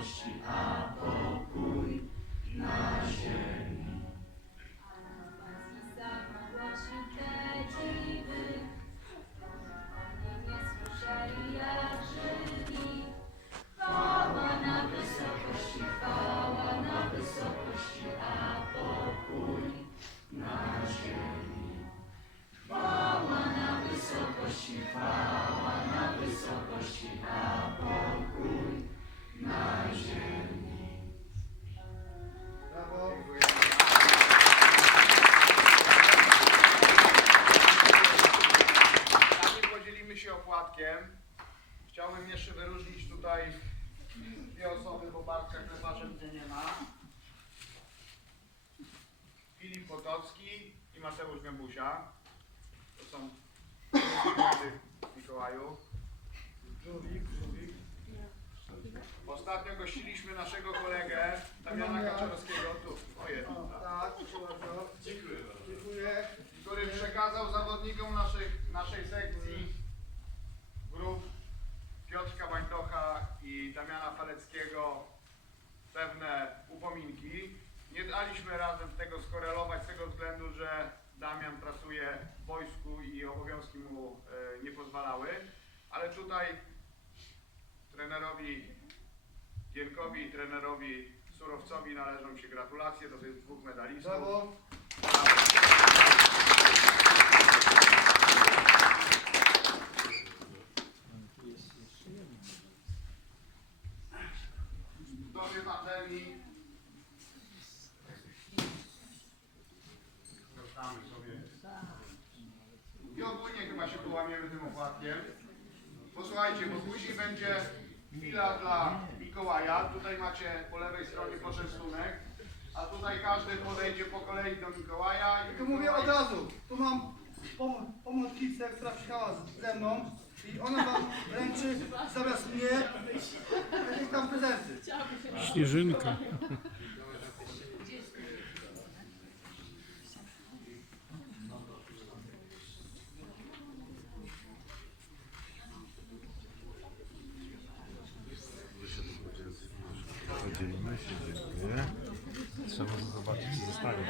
Brawo. Jeszcze wyróżnić tutaj dwie osoby, bo Bartka Kleparza gdzie nie ma. Filip Potocki i Mateusz Gębusia. To są młodych Mikołaju. Żółwik, żółwik. Ostatnio gościliśmy naszego kolegę Damiana Kaczorowskiego, Damiana Faleckiego pewne upominki. Nie daliśmy razem tego skorelować z tego względu, że Damian pracuje w wojsku i obowiązki mu e, nie pozwalały, ale tutaj trenerowi Gienkowi i trenerowi Surowcowi należą się gratulacje do tych dwóch medalistów. Brawo. Ogólnie chyba się połamiemy tym opłatkiem. Posłuchajcie, bo później będzie chwila dla Mikołaja. Tutaj macie po lewej stronie poczęstunek. A tutaj każdy podejdzie po kolei do Mikołaja. I Tu mówię od razu. Tu mam pom- pomocnicę, która przyjechała z- ze mną i ona wam wręczy zamiast mnie jakieś tam prezenty. Śnieżynka. Trzeba zobaczyć, co zostanie.